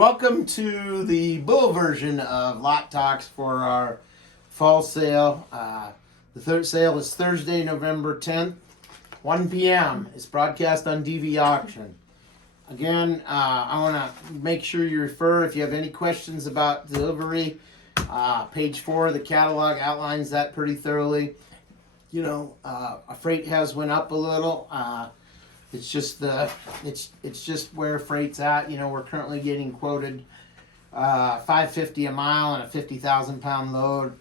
Welcome to the bull version of Lot Talks for our fall sale. The third sale is Thursday, November 10th, 1 p.m. It's broadcast on DV Auction. Again, I want to make sure you refer if you have any questions about delivery. Page 4 of the catalog outlines that pretty thoroughly. You know, our freight has went up a little. It's just it's just where freight's at. You know, we're currently getting quoted $5.50 a mile on a 50,000 pound load.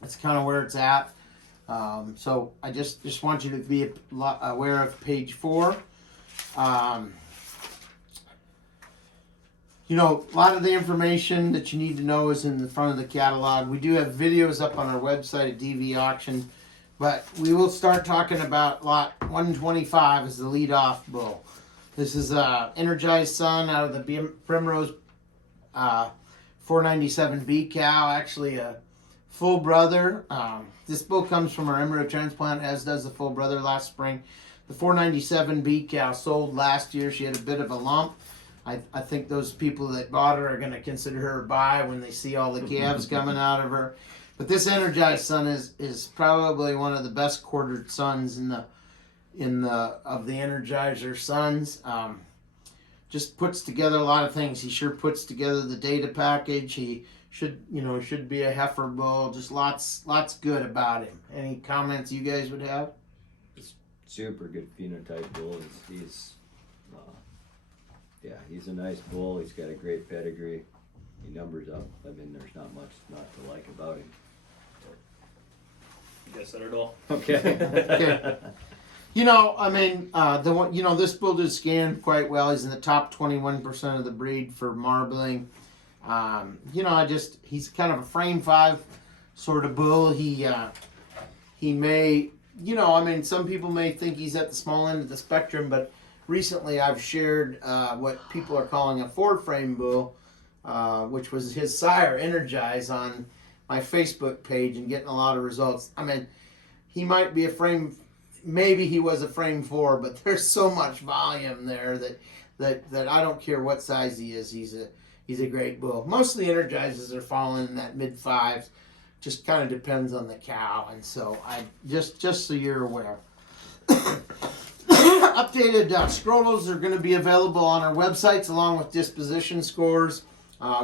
That's kind of where it's at. So I just want you to be aware of page 4. You know, a lot of the information that you need to know is in the front of the catalog. We do have videos up on our website at DV Auction. But we will start talking about lot 125 as the lead-off bull. This is a energized son out of the Primrose 497B cow, actually a full brother. This bull comes from our embryo transplant, as does the full brother last spring. The 497B cow sold last year. She had a bit of a lump. I think those people that bought her are going to consider her a buy when they see all the calves coming out of her. But this energized son is probably one of the best quartered sons of the Energizer sons. Just puts together a lot of things. He sure puts together the data package. He should be a heifer bull. Just lots good about him. Any comments you guys would have? It's super good phenotype bull. He's a nice bull. He's got a great pedigree. He numbers up. I mean, there's not much not to like about him. You guys said it all. Okay. Okay. You know, I mean, this bull did scan quite well. He's in the top 21% of the breed for marbling. He's kind of a frame 5 sort of bull. He may, some people may think he's at the small end of the spectrum, but recently I've shared what people are calling a 4-frame bull, which was his sire, Energize, on my Facebook page and getting a lot of results. I mean, he might be maybe he was a frame 4, but there's so much volume there that I don't care what size he is. He's a great bull. Most of the Energizes are falling in that mid 5s. Just kind of depends on the cow, and so I just so you're aware. Updated scrolls are going to be available on our websites along with disposition scores.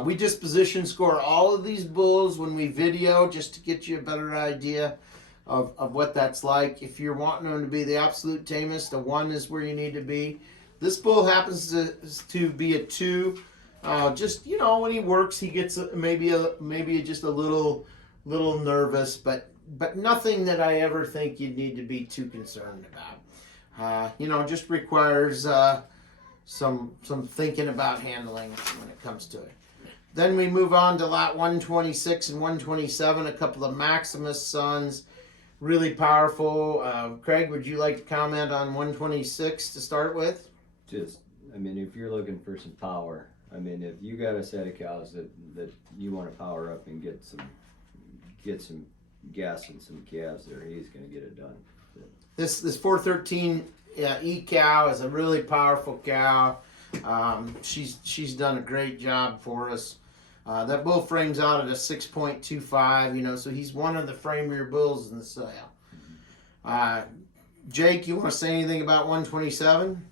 We disposition score all of these bulls when we video just to get you a better idea of what that's like. If you're wanting them to be the absolute tamest, a 1 is where you need to be. This bull happens to be a 2. When he works, he gets maybe just a little nervous, but nothing that I ever think you'd need to be too concerned about. Just requires some thinking about handling when it comes to it. Then we move on to lot 126 and 127, a couple of Maximus sons, really powerful. Craig, would you like to comment on 126 to start with? If you're looking for some power, if you got a set of cows that you want to power up and get some gas and some calves there, he's going to get it done. This 413 E cow is a really powerful cow. She's done a great job for us. That bull frames out at a 6.25, so he's one of the framier bulls in the sale. Jake, you want to say anything about 127?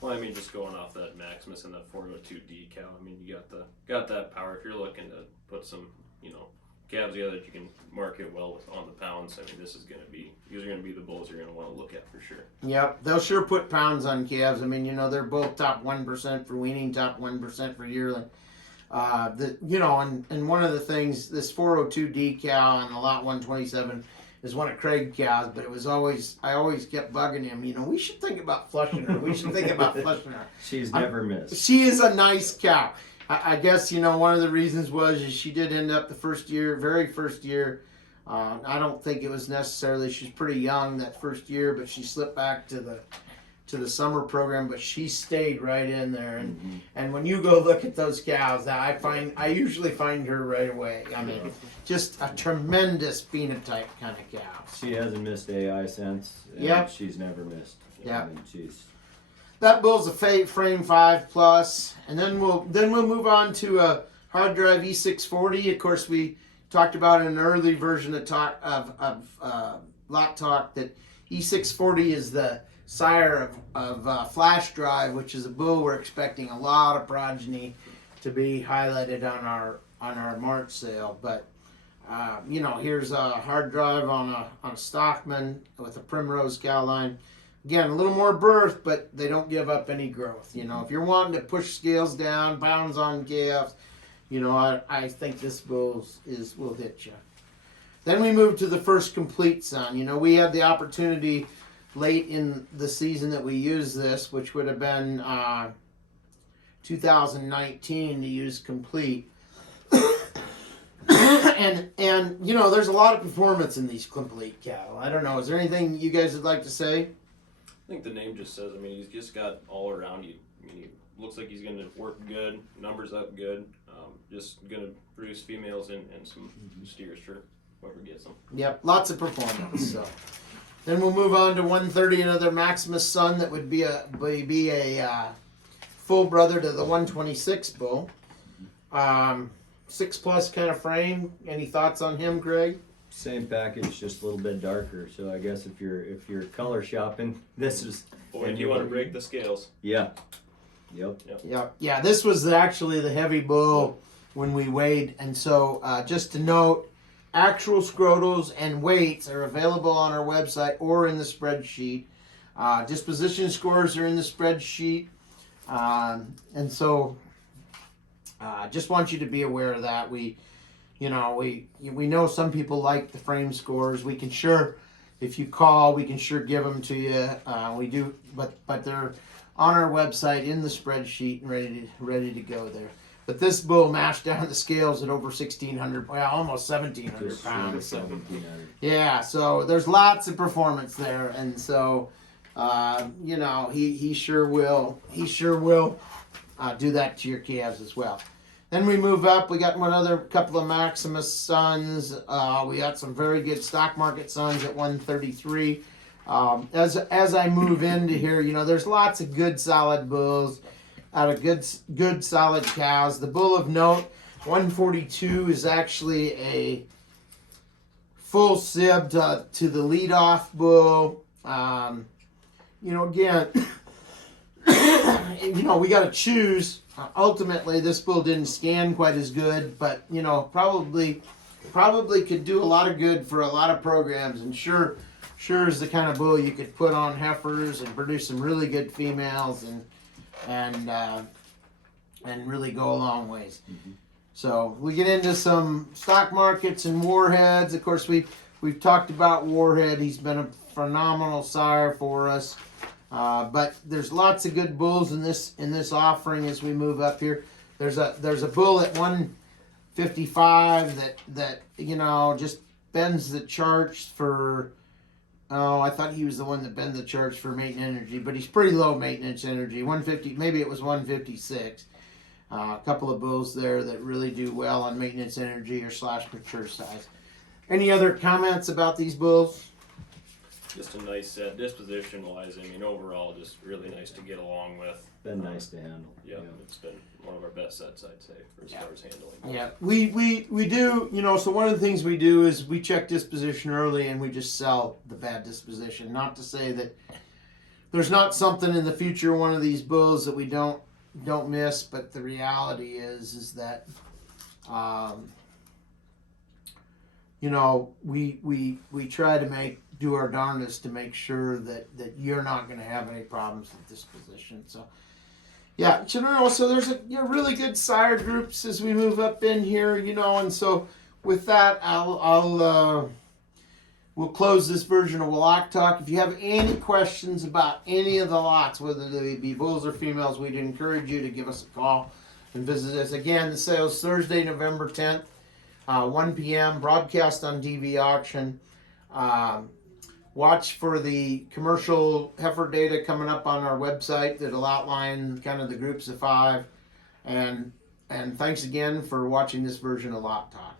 Well, just going off that Maximus and that 402D cow, you got that power. If you're looking to put some, calves together that you can market well with on the pounds, these are going to be the bulls you're going to want to look at for sure. Yep, they'll sure put pounds on calves. They're both top 1% for weaning, top 1% for yearling. And one of the things, this 402D cow on the lot 127 is one of Craig's cows, but I always kept bugging him, we should think about flushing her. She's never missed. She is a nice cow. I guess, one of the reasons was she did end up the very first year. I don't think it was necessarily, she's pretty young that first year, but she slipped back to the summer program, but she stayed right in there. And when you go look at those cows, I usually find her right away. Just a tremendous phenotype kind of cow. She hasn't missed AI since. Yep. She's never missed. Yeah. that bull's a frame 5+, and then we'll move on to a hard drive E640. Of course, we talked about in an early version of Lot Talk that E640 is the sire of flash drive, which is a bull we're expecting a lot of progeny to be highlighted on our March sale. But here's a hard drive on a Stockman with a Primrose cow line. Again, a little more birth, but they don't give up any growth. If you're wanting to push scales down, pounds on calves, I think this bull will hit you. Then we move to the first complete son. We had the opportunity late in the season that we used this, which would have been 2019, to use complete. and there's a lot of performance in these complete cattle. I don't know. Is there anything you guys would like to say? I think the name just says, he's just got all around you. He looks like he's going to work good, numbers up good, just going to produce females and some steers for whoever gets them. Yep, lots of performance. So then we'll move on to 130, another Maximus son that would be a full brother to the 126 bull. 6+ kind of frame. Any thoughts on him, Greg? Same package, just a little bit darker. So I guess if you're color shopping, this is. Boy, do you want to break the scales? Yeah. Yep. Yeah. This was actually the heavy bull when we weighed, and so just to note, actual scrotals and weights are available on our website or in the spreadsheet. Disposition scores are in the spreadsheet, and so just want you to be aware of that. We know some people like the frame scores. We can if you call, we can give them to you. We do, but they're on our website in the spreadsheet and ready to go there. But this bull mashed down the scales at over 1,600, almost 1,700 pounds. So, yeah, so there's lots of performance there, and so he sure will do that to your calves as well. Then we move up. We got one other couple of Maximus sons. We got some very good stock market sons at 133. As I move into here, there's lots of good solid bulls out of good solid cows. The bull of note, 142, is actually a full sib to the leadoff bull. Again, we got to choose. Ultimately, this bull didn't scan quite as good, but probably could do a lot of good for a lot of programs. And sure is the kind of bull you could put on heifers and produce some really good females and really go a long ways. Mm-hmm. So we get into some stock markets and Warheads. Of course, we've talked about Warhead. He's been a phenomenal sire for us. But there's lots of good bulls in this offering as we move up here. There's a bull at 155 that just bends the charts for. Oh, I thought he was the one that bent the charts for maintenance energy, but he's pretty low maintenance energy. 150, maybe it was 156. A couple of bulls there that really do well on maintenance energy or / mature size. Any other comments about these bulls? Just a nice set, disposition-wise. Overall, just really nice to get along with. Been nice to handle. Yeah, it's been one of our best sets, I'd say, as far as handling. Yeah, we do, so one of the things we do is we check disposition early and we just sell the bad disposition. Not to say that there's not something in the future, one of these bulls that we don't miss, but the reality is that we try to do our darndest to make sure that you're not going to have any problems with disposition. So yeah, so there's really good sire groups as we move up in here, and so with that, we'll close this version of Lock Talk. If you have any questions about any of the lots, whether they be bulls or females, we'd encourage you to give us a call and visit us. Again, the sale's Thursday, November 10th, 1 p.m., broadcast on DV Auction. Watch for the commercial heifer data coming up on our website that'll outline kind of the groups of 5. And thanks again for watching this version of Lot Talk.